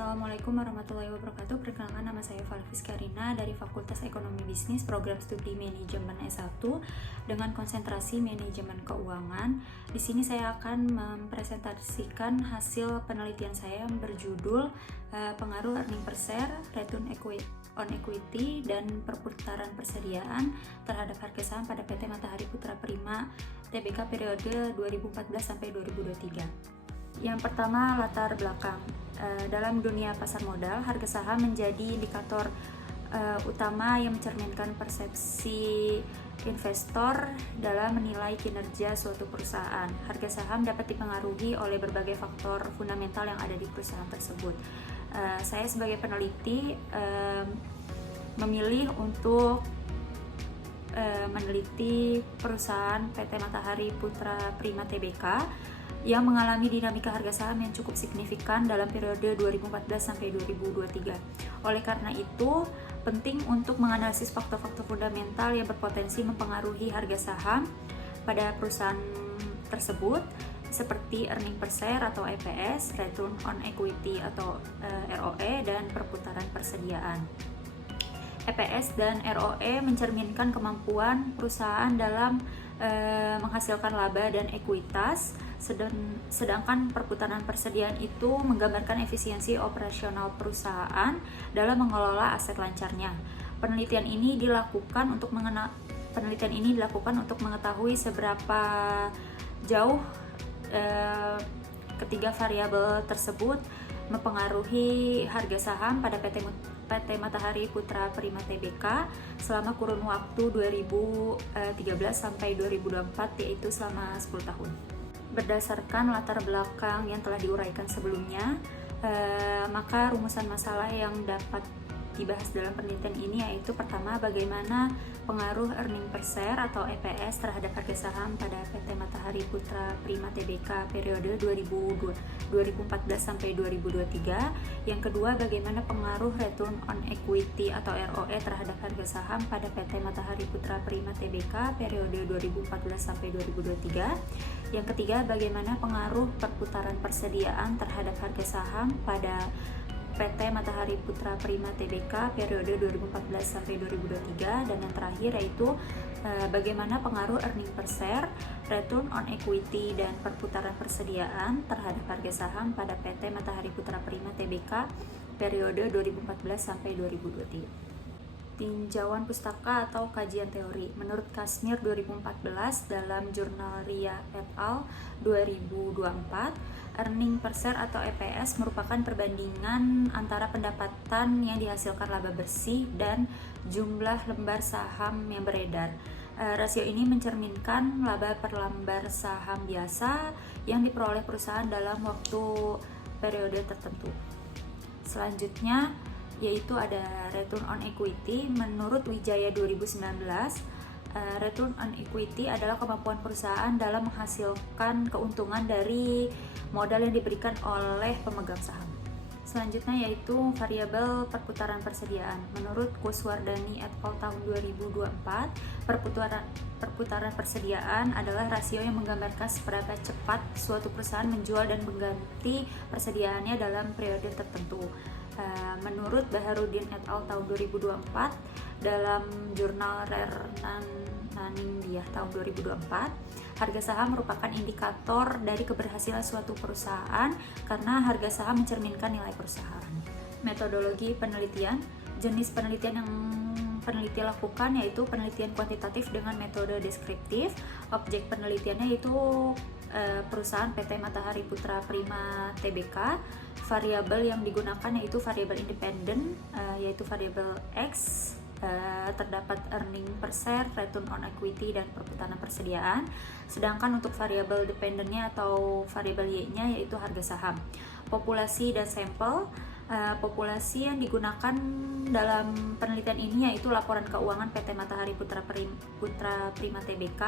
Assalamualaikum warahmatullahi wabarakatuh. Perkenalkan, nama saya Falvis Karina dari Fakultas Ekonomi Bisnis, Program Studi Manajemen S1 dengan konsentrasi Manajemen Keuangan. Di sini saya akan mempresentasikan hasil penelitian saya yang berjudul pengaruh earning per share, return on equity, dan perputaran persediaan terhadap harga saham pada PT Matahari Putra Prima Tbk periode 2014 sampai 2023. Yang pertama, latar belakang. Dalam dunia pasar modal, harga saham menjadi indikator utama yang mencerminkan persepsi investor dalam menilai kinerja suatu perusahaan. Harga saham dapat dipengaruhi oleh berbagai faktor fundamental yang ada di perusahaan tersebut. Saya sebagai peneliti memilih untuk meneliti perusahaan PT Matahari Putra Prima Tbk yang mengalami dinamika harga saham yang cukup signifikan dalam periode 2014 sampai 2023. Oleh karena itu, penting untuk menganalisis faktor-faktor fundamental yang berpotensi mempengaruhi harga saham pada perusahaan tersebut, seperti earning per share atau EPS, return on equity atau ROE, dan perputaran persediaan. EPS dan ROE mencerminkan kemampuan perusahaan dalam menghasilkan laba dan ekuitas, sedangkan perputaran persediaan itu menggambarkan efisiensi operasional perusahaan dalam mengelola aset lancarnya. Penelitian ini dilakukan untuk mengetahui seberapa jauh ketiga variabel tersebut mempengaruhi harga saham pada PT Matahari Putra Prima Tbk selama kurun waktu 2013 sampai 2024, yaitu selama 10 tahun. Berdasarkan latar belakang yang telah diuraikan sebelumnya, maka rumusan masalah yang dapat dibahas dalam penelitian ini yaitu: pertama, bagaimana pengaruh earning per share atau EPS terhadap harga saham pada PT Matahari Putra Prima Tbk periode 2014 sampai 2023. Yang kedua, bagaimana pengaruh return on equity atau ROE terhadap harga saham pada PT Matahari Putra Prima Tbk periode 2014 sampai 2023. Yang ketiga, bagaimana pengaruh perputaran persediaan terhadap harga saham pada PT Matahari Putra Prima Tbk periode 2014 sampai 2023. Dan yang terakhir yaitu bagaimana pengaruh earning per share, return on equity, dan perputaran persediaan terhadap harga saham pada PT Matahari Putra Prima Tbk periode 2014 sampai 2023. Tinjauan pustaka atau kajian teori. Menurut Kasmir 2014 dalam jurnal RIA et al. 2024, earning per share atau EPS merupakan perbandingan antara pendapatan yang dihasilkan laba bersih dan jumlah lembar saham yang beredar. Rasio ini mencerminkan laba per lembar saham biasa yang diperoleh perusahaan dalam waktu periode tertentu. Selanjutnya yaitu ada return on equity. Menurut Wijaya 2019, return on equity adalah kemampuan perusahaan dalam menghasilkan keuntungan dari modal yang diberikan oleh pemegang saham. Selanjutnya yaitu variabel perputaran persediaan. Menurut Kuswardani et al. Tahun 2024, perputaran persediaan adalah rasio yang menggambarkan seberapa cepat suatu perusahaan menjual dan mengganti persediaannya dalam periode tertentu. Menurut Baharudin et al. Tahun 2024 dalam jurnal Rare Nanindia tahun 2024, harga saham merupakan indikator dari keberhasilan suatu perusahaan karena harga saham mencerminkan nilai perusahaan. Metodologi penelitian. Jenis penelitian yang peneliti lakukan yaitu penelitian kuantitatif dengan metode deskriptif. Objek penelitiannya yaitu perusahaan PT Matahari Putra Prima Tbk. Variabel yang digunakan yaitu variabel independen, yaitu variabel X. Terdapat earning per share, return on equity, dan perputaran persediaan. Sedangkan untuk variabel dependennya atau variabel Y-nya yaitu harga saham. Populasi dan sampel. Populasi yang digunakan dalam penelitian ini yaitu laporan keuangan PT Matahari Putra Prima Tbk.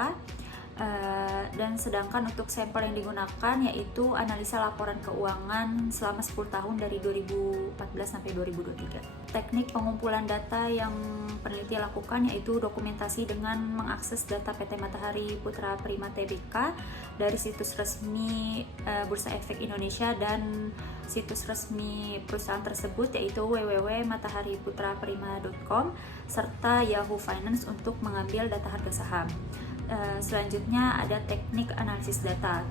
Dan sedangkan untuk sampel yang digunakan yaitu analisa laporan keuangan selama 10 tahun dari 2014 sampai 2023. Teknik pengumpulan data yang peneliti lakukan yaitu dokumentasi dengan mengakses data PT Matahari Putra Prima Tbk dari situs resmi Bursa Efek Indonesia dan situs resmi perusahaan tersebut yaitu www.matahariputraprima.com serta Yahoo Finance untuk mengambil data harga saham. Selanjutnya ada teknik analisis data.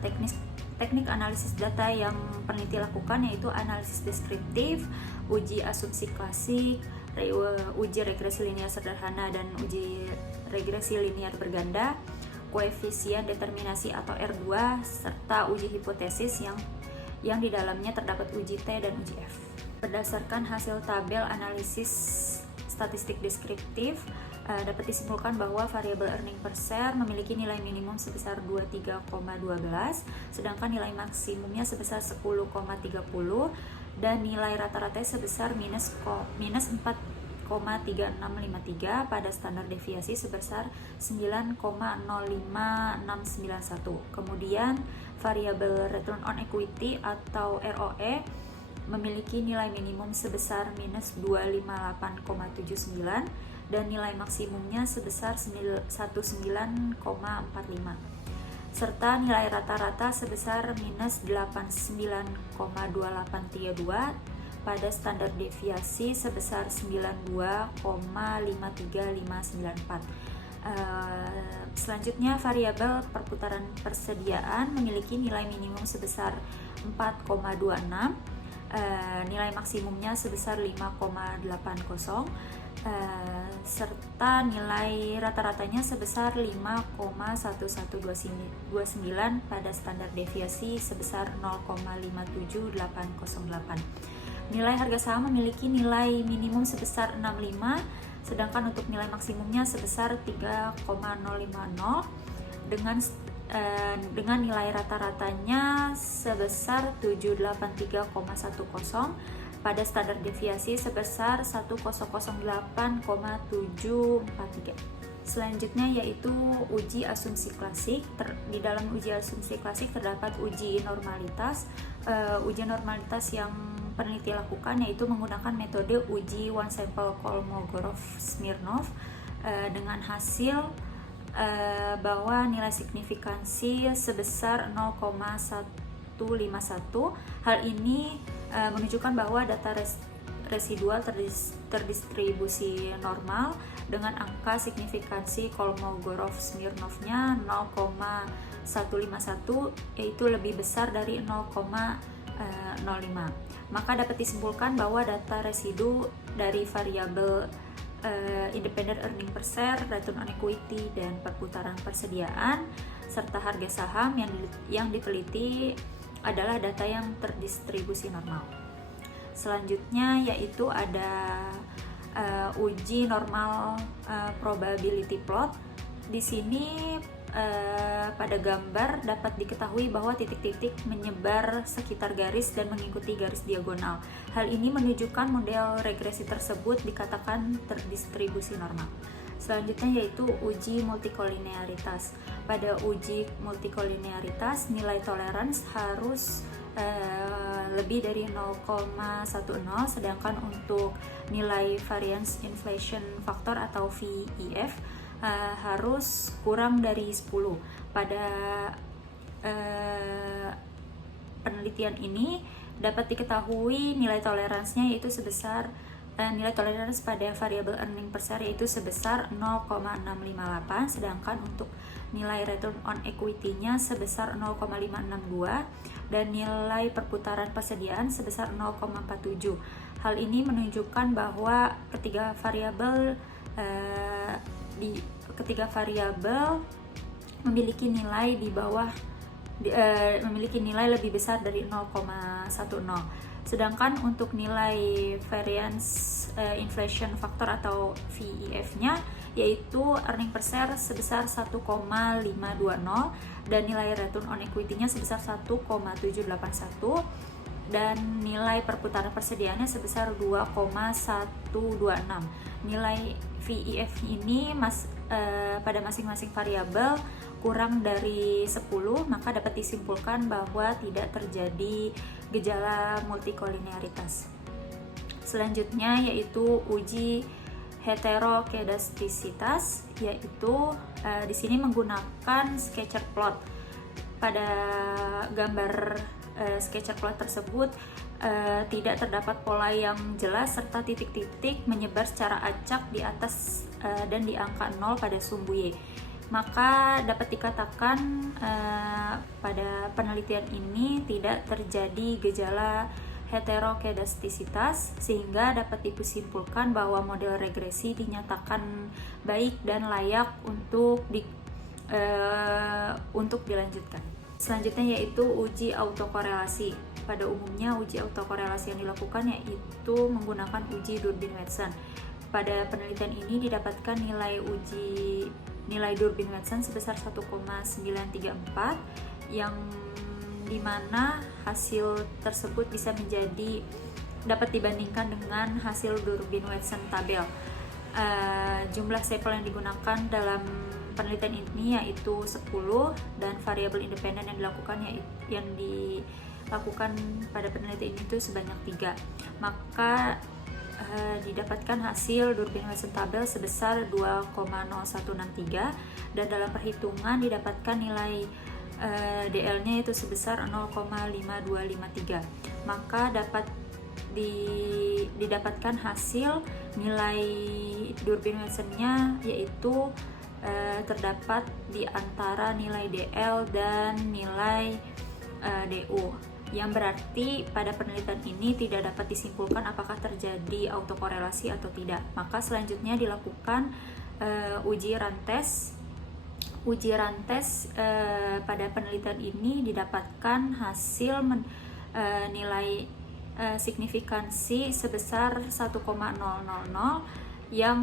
Teknik analisis data yang peneliti lakukan yaitu analisis deskriptif, uji asumsi klasik, uji regresi linear sederhana dan uji regresi linear berganda, koefisien determinasi atau R2 serta uji hipotesis yang di dalamnya terdapat uji T dan uji F. Berdasarkan hasil tabel analisis statistik deskriptif, dapat disimpulkan bahwa variabel earning per share memiliki nilai minimum sebesar 23,12, sedangkan nilai maksimumnya sebesar 10,30 dan nilai rata-rata sebesar minus 4,3653 pada standar deviasi sebesar 9,05691. Kemudian variabel return on equity atau ROE memiliki nilai minimum sebesar minus 258,79 dan nilai maksimumnya sebesar 19,45 serta nilai rata-rata sebesar minus 89,2832 pada standar deviasi sebesar 92,53594. Selanjutnya variabel perputaran persediaan memiliki nilai minimum sebesar 4,26, nilai maksimumnya sebesar 5,80, serta nilai rata-ratanya sebesar 5,1129 pada standar deviasi sebesar 0,57808. Nilai harga saham memiliki nilai minimum sebesar 65, sedangkan untuk nilai maksimumnya sebesar 3,050 dengan nilai rata-ratanya sebesar 783,10 pada standar deviasi sebesar 1008,743. Selanjutnya yaitu uji asumsi klasik. Di dalam uji asumsi klasik terdapat uji normalitas. Uji normalitas yang peneliti lakukan yaitu menggunakan metode uji one sample Kolmogorov-Smirnov dengan hasil bahwa nilai signifikansi sebesar 0,151. Hal ini menunjukkan bahwa data residual terdistribusi normal dengan angka signifikansi Kolmogorov-Smirnovnya 0,151 yaitu lebih besar dari 0,05. Maka dapat disimpulkan bahwa data residu dari variabel independent earning per share, return on equity, dan perputaran persediaan serta harga saham yang diteliti adalah data yang terdistribusi normal. Selanjutnya yaitu ada uji normal probability plot. Di sini pada gambar dapat diketahui bahwa titik-titik menyebar sekitar garis dan mengikuti garis diagonal. Hal ini menunjukkan model regresi tersebut dikatakan terdistribusi normal. Selanjutnya yaitu uji multikolinearitas. Pada uji multikolinearitas, nilai tolerans harus lebih dari 0,10, sedangkan untuk nilai variance inflation factor atau VIF harus kurang dari 10. Pada penelitian ini dapat diketahui nilai toleransinya yaitu sebesar nilai toleransi pada variabel earning per share yaitu sebesar 0,658, sedangkan untuk nilai return on equity-nya sebesar 0,562 dan nilai perputaran persediaan sebesar 0,47. Hal ini menunjukkan bahwa ketiga variabel memiliki nilai di bawah memiliki nilai lebih besar dari 0,10. Sedangkan untuk nilai variance inflation factor atau VIF-nya yaitu earning per share sebesar 1,520 dan nilai return on equity-nya sebesar 1,781 dan nilai perputaran persediaannya sebesar 2,126. Nilai VIF ini pada masing-masing variabel kurang dari 10, maka dapat disimpulkan bahwa tidak terjadi gejala multikolinearitas. Selanjutnya yaitu uji heterokedastisitas, yaitu di sini menggunakan scatter plot. Pada gambar scatter plot tersebut tidak terdapat pola yang jelas serta titik-titik menyebar secara acak di atas dan di angka 0 pada sumbu Y. Maka dapat dikatakan pada penelitian ini tidak terjadi gejala heterokedastisitas, sehingga dapat disimpulkan bahwa model regresi dinyatakan baik dan layak untuk dilanjutkan. Selanjutnya yaitu uji autokorelasi. Pada umumnya uji autokorelasi yang dilakukan yaitu menggunakan uji Durbin-Watson. Pada penelitian ini didapatkan nilai Durbin-Watson sebesar 1,934, yang dimana hasil tersebut bisa dapat dibandingkan dengan hasil Durbin-Watson tabel. Jumlah sampel yang digunakan dalam penelitian ini yaitu 10, dan variabel independen yang dilakukan pada penelitian itu sebanyak 3. Maka didapatkan hasil Durbin-Watson tabel sebesar 2,0163, dan dalam perhitungan didapatkan nilai DL-nya itu sebesar 0,5253. Maka dapat didapatkan hasil nilai Durbin-Watson-nya yaitu terdapat di antara nilai DL dan nilai DU, yang berarti pada penelitian ini tidak dapat disimpulkan apakah terjadi autokorelasi atau tidak. Maka selanjutnya dilakukan uji rantes. Uji rantes pada penelitian ini didapatkan hasil nilai signifikansi sebesar 1,000, yang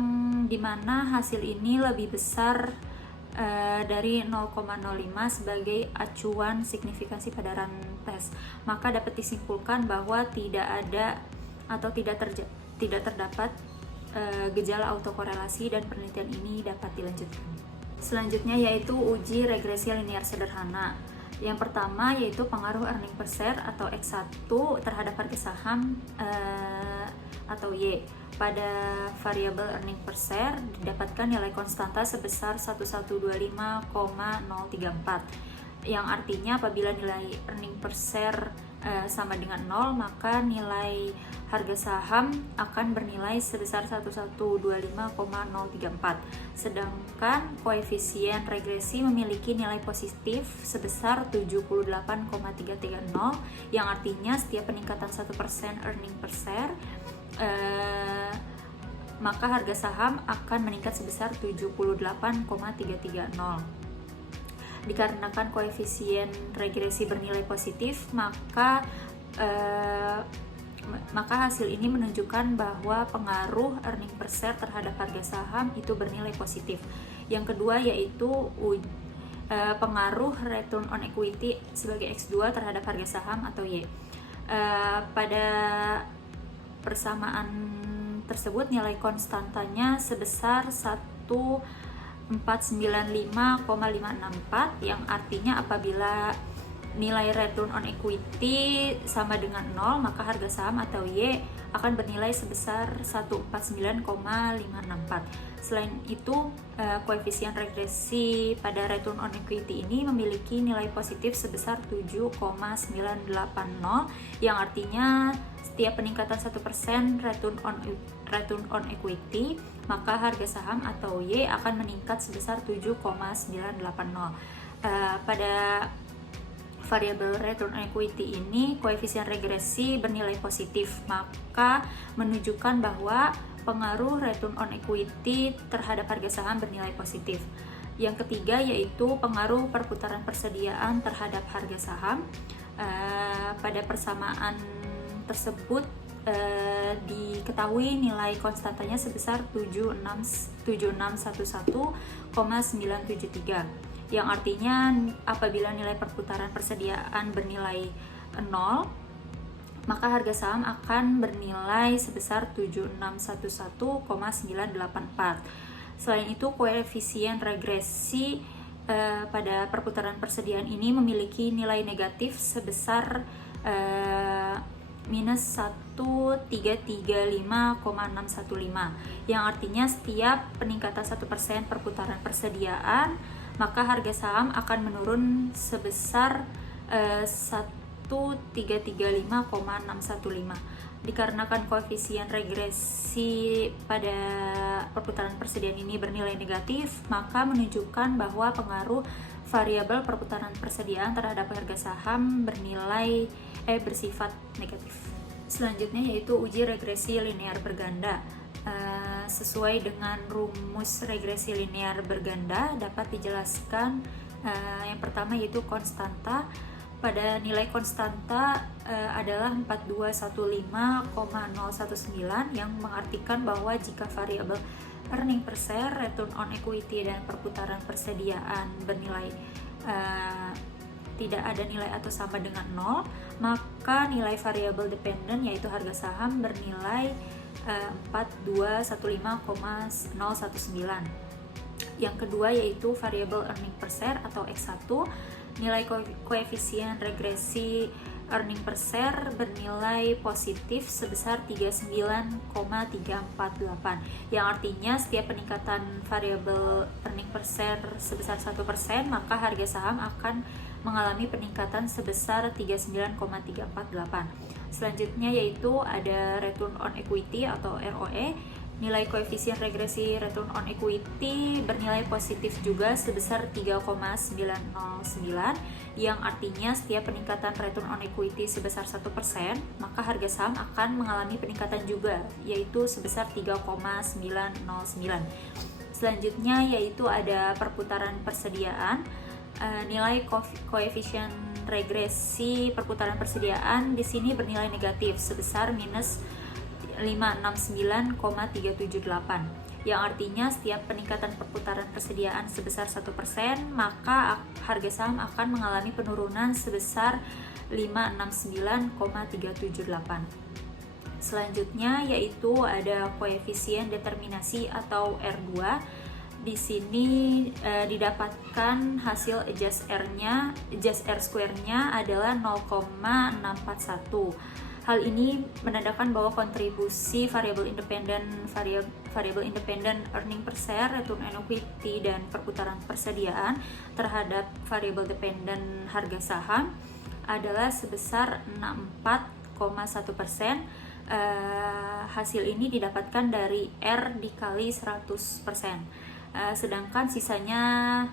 dimana hasil ini lebih besar dari 0,05 sebagai acuan signifikansi pada rantes. Maka dapat disimpulkan bahwa tidak ada atau tidak terdapat gejala autokorelasi, dan penelitian ini dapat dilanjutkan. Selanjutnya yaitu uji regresi linear sederhana. Yang pertama yaitu pengaruh earning per share atau X1 terhadap harga saham atau Y. Pada variabel earning per share didapatkan nilai konstanta sebesar 1125,034, yang artinya apabila nilai earning per share sama dengan 0, maka nilai harga saham akan bernilai sebesar 1125,034. Sedangkan koefisien regresi memiliki nilai positif sebesar 78,330, yang artinya setiap peningkatan 1% earning per share maka harga saham akan meningkat sebesar 78,330. Dikarenakan koefisien regresi bernilai positif, maka hasil ini menunjukkan bahwa pengaruh earning per share terhadap harga saham itu bernilai positif. Yang kedua yaitu pengaruh return on equity sebagai X2 terhadap harga saham atau Y. Pada persamaan tersebut nilai konstantanya sebesar 1495,564, yang artinya apabila nilai return on equity sama dengan 0, maka harga saham atau Y akan bernilai sebesar 149,564. Selain itu, koefisien regresi pada return on equity ini memiliki nilai positif sebesar 7,980, yang artinya setiap peningkatan 1% return on equity, maka harga saham atau Y akan meningkat sebesar 7,980. Pada variabel return on equity ini koefisien regresi bernilai positif, maka menunjukkan bahwa pengaruh return on equity terhadap harga saham bernilai positif. Yang ketiga yaitu pengaruh perputaran persediaan terhadap harga saham. Pada persamaan tersebut diketahui nilai konstantanya sebesar 7611,973, yang artinya apabila nilai perputaran persediaan bernilai 0, maka harga saham akan bernilai sebesar 7611,984. Selain itu, koefisien regresi pada perputaran persediaan ini memiliki nilai negatif sebesar minus 1335,615, yang artinya setiap peningkatan 1% perputaran persediaan maka harga saham akan menurun sebesar 1335,615. Dikarenakan koefisien regresi pada perputaran persediaan ini bernilai negatif, maka menunjukkan bahwa pengaruh variabel perputaran persediaan terhadap harga saham bersifat negatif. Selanjutnya yaitu uji regresi linear berganda. Sesuai dengan rumus regresi linear berganda dapat dijelaskan yang pertama yaitu konstanta. Pada nilai konstanta adalah 4215,019, yang mengartikan bahwa jika variabel earning per share, return on equity, dan perputaran persediaan bernilai tidak ada nilai atau sama dengan 0, maka nilai variabel dependent yaitu harga saham bernilai 4215,019. Yang kedua yaitu variabel earning per share atau X1, nilai koefisien regresi earning per share bernilai positif sebesar 39,348, yang artinya setiap peningkatan variabel earning per share sebesar 1%, maka harga saham akan mengalami peningkatan sebesar 39,348. Selanjutnya yaitu ada return on equity atau ROE. Nilai koefisien regresi return on equity bernilai positif juga sebesar 3,909, yang artinya setiap peningkatan return on equity sebesar 1%, maka harga saham akan mengalami peningkatan juga, yaitu sebesar 3,909. Selanjutnya yaitu ada perputaran persediaan. Nilai koefisien regresi perputaran persediaan di sini bernilai negatif sebesar minus 569,378, yang artinya setiap peningkatan perputaran persediaan sebesar 1%, maka harga saham akan mengalami penurunan sebesar 569,378. Selanjutnya yaitu ada koefisien determinasi atau R2. Di sini didapatkan hasil adjust R square-nya adalah 0,641. Hal ini menandakan bahwa kontribusi variabel independen earning per share, return on equity, dan perputaran persediaan terhadap variabel dependen harga saham adalah sebesar 64,1%. Hasil ini didapatkan dari R dikali 100%. Sedangkan sisanya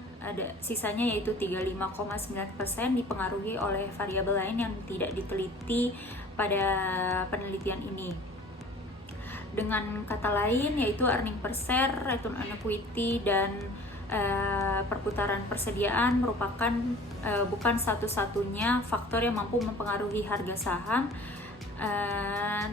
yaitu 35,9% dipengaruhi oleh variabel lain yang tidak diteliti pada penelitian ini. Dengan kata lain yaitu earning per share, return on equity, dan perputaran persediaan merupakan bukan satu-satunya faktor yang mampu mempengaruhi harga saham,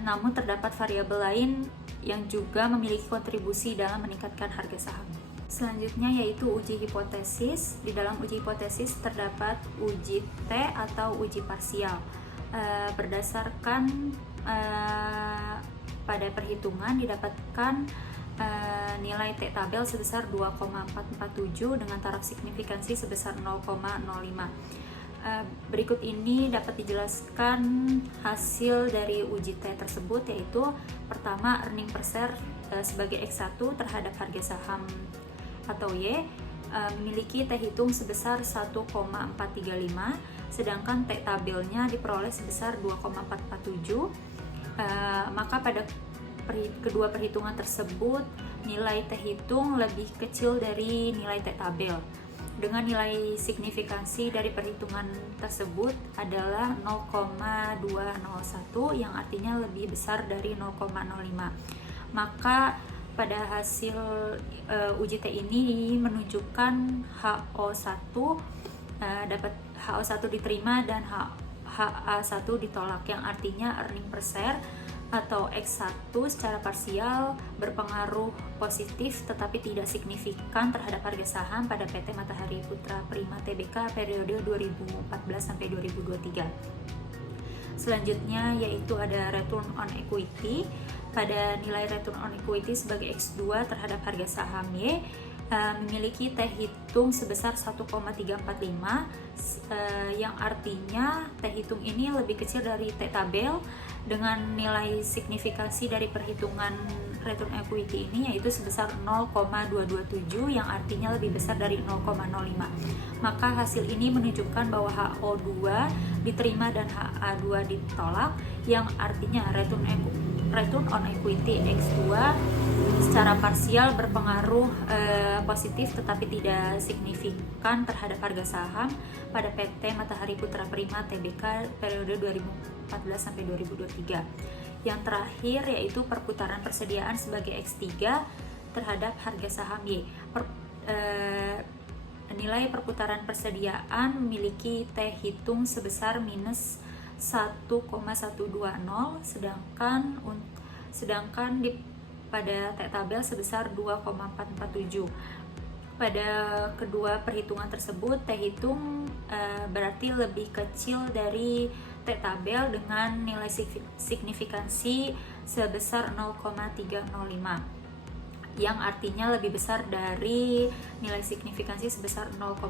namun terdapat variabel lain yang juga memiliki kontribusi dalam meningkatkan harga saham. Selanjutnya yaitu uji hipotesis. Di dalam uji hipotesis terdapat uji T atau uji parsial. Berdasarkan pada perhitungan didapatkan nilai T tabel sebesar 2,447 dengan taraf signifikansi sebesar 0,05. Berikut ini dapat dijelaskan hasil dari uji T tersebut, yaitu pertama earning per share sebagai X1 terhadap harga saham atau Y memiliki T hitung sebesar 1,435, sedangkan T tabelnya diperoleh sebesar 2,447. Maka pada kedua perhitungan tersebut nilai T hitung lebih kecil dari nilai T tabel, dengan nilai signifikansi dari perhitungan tersebut adalah 0,201, yang artinya lebih besar dari 0,05. Maka pada hasil uji T ini menunjukkan HO1 diterima dan HA1 ditolak, yang artinya earning per share atau X1 secara parsial berpengaruh positif tetapi tidak signifikan terhadap harga saham pada PT Matahari Putra Prima Tbk periode 2014 sampai 2023. Selanjutnya yaitu ada return on equity. Pada nilai return on equity sebagai X2 terhadap harga saham Y memiliki T hitung sebesar 1,345 yang artinya T hitung ini lebih kecil dari T tabel dengan nilai signifikansi dari perhitungan return equity ini yaitu sebesar 0,227 yang artinya lebih besar dari 0,05. Maka hasil ini menunjukkan bahwa HO2 diterima dan HA2 ditolak yang artinya return on equity X2 secara parsial berpengaruh positif tetapi tidak signifikan terhadap harga saham pada PT Matahari Putra Prima Tbk periode 2014 sampai 2023. Yang terakhir yaitu perputaran persediaan sebagai X3 terhadap harga saham Y. Nilai perputaran persediaan memiliki T hitung sebesar minus 1,120 sedangkan pada T tabel sebesar 2,447. Pada kedua perhitungan tersebut T hitung berarti lebih kecil dari T tabel dengan nilai signifikansi sebesar 0,305 yang artinya lebih besar dari nilai signifikansi sebesar 0,05.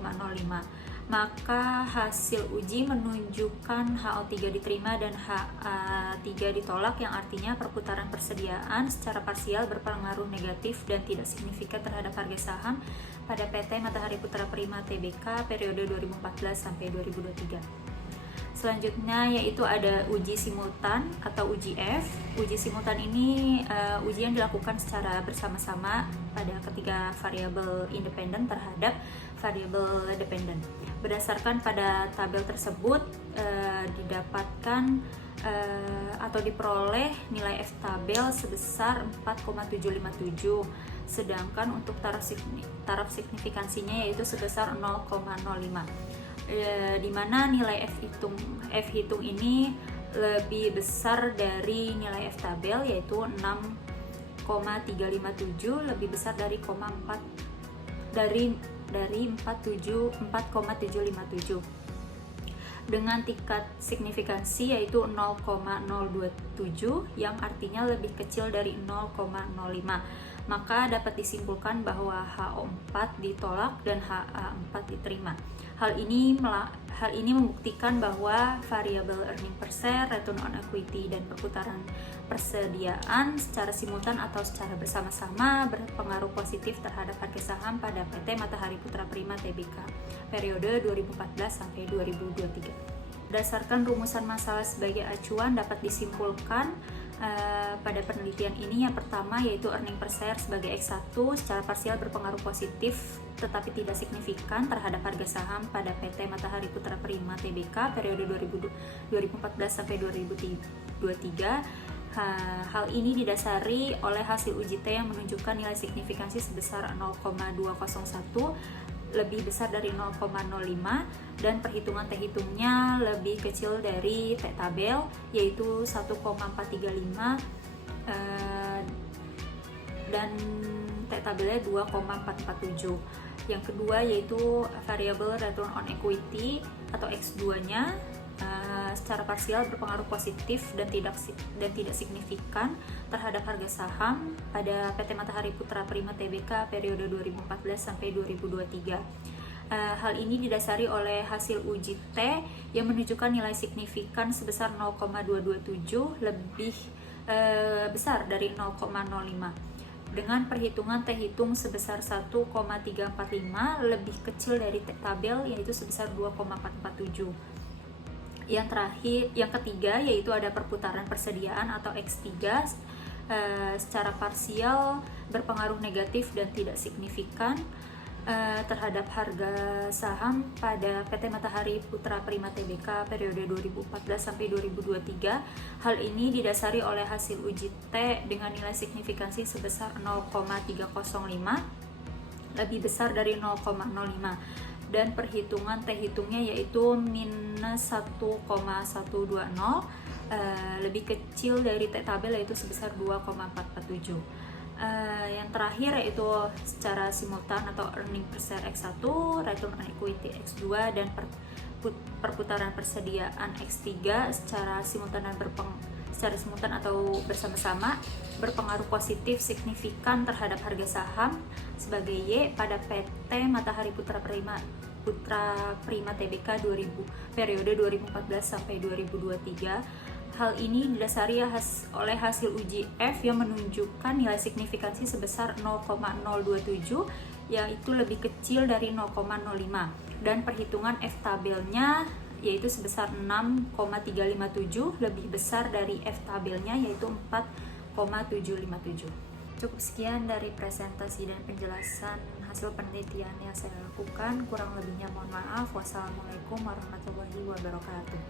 Maka hasil uji menunjukkan HO3 diterima dan HA3 ditolak yang artinya perputaran persediaan secara parsial berpengaruh negatif dan tidak signifikan terhadap harga saham pada PT Matahari Putra Prima Tbk periode 2014 sampai 2023. Selanjutnya yaitu ada uji simultan atau uji F. Uji simultan ini ujian dilakukan secara bersama-sama pada ketiga variabel independen terhadap variabel dependen. Berdasarkan pada tabel tersebut didapatkan atau diperoleh nilai F tabel sebesar 4,757, sedangkan untuk taraf signifikansinya yaitu sebesar 0,05. Di mana nilai F hitung ini lebih besar dari nilai F tabel yaitu 6,357, lebih besar dari 4,757 dengan tingkat signifikansi yaitu 0,027 yang artinya lebih kecil dari 0,05. Maka dapat disimpulkan bahwa HO4 ditolak dan HA4 diterima. Hal ini membuktikan bahwa variabel earning per share, return on equity, dan perputaran persediaan secara simultan atau secara bersama-sama berpengaruh positif terhadap harga saham pada PT Matahari Putra Prima Tbk periode 2014 sampai 2023. Berdasarkan rumusan masalah sebagai acuan dapat disimpulkan pada penelitian ini yang pertama yaitu earning per share sebagai X1 secara parsial berpengaruh positif tetapi tidak signifikan terhadap harga saham pada PT Matahari Putra Prima Tbk periode 2014 sampai 2023. Hal ini didasari oleh hasil uji T yang menunjukkan nilai signifikansi sebesar 0,201 lebih besar dari 0,05 dan perhitungan T hitungnya lebih kecil dari T tabel yaitu 1,435 dan T tabelnya 2,447. Yang kedua yaitu variabel return on equity atau X2-nya secara parsial berpengaruh positif dan tidak signifikan terhadap harga saham pada PT Matahari Putra Prima Tbk periode 2014 sampai 2023. Hal ini didasari oleh hasil uji T yang menunjukkan nilai signifikan sebesar 0,227 lebih besar dari 0,05 dengan perhitungan T hitung sebesar 1,345 lebih kecil dari T tabel yaitu sebesar 2,447. Yang ketiga yaitu ada perputaran persediaan atau X3 secara parsial berpengaruh negatif dan tidak signifikan terhadap harga saham pada PT Matahari Putra Prima Tbk periode 2014 sampai 2023. Hal ini didasari oleh hasil uji T dengan nilai signifikansi sebesar 0,305 lebih besar dari 0,05 dan perhitungan T hitungnya yaitu minus 1,120 lebih kecil dari T tabel yaitu sebesar 2,447. Yang terakhir yaitu secara simultan atau earning per share X1, return on equity X2 dan perputaran persediaan X3 secara simultan atau bersama-sama berpengaruh positif signifikan terhadap harga saham sebagai Y pada PT Matahari Putra Prima Tbk periode 2014 sampai 2023. Hal ini didasari oleh hasil uji F yang menunjukkan nilai signifikansi sebesar 0,027, yaitu lebih kecil dari 0,05, dan perhitungan F tabelnya yaitu sebesar 6,357, lebih besar dari F tabelnya yaitu 4,757. Cukup sekian dari presentasi dan penjelasan hasil penelitian yang saya lakukan. Kurang lebihnya mohon maaf. Wassalamualaikum warahmatullahi wabarakatuh.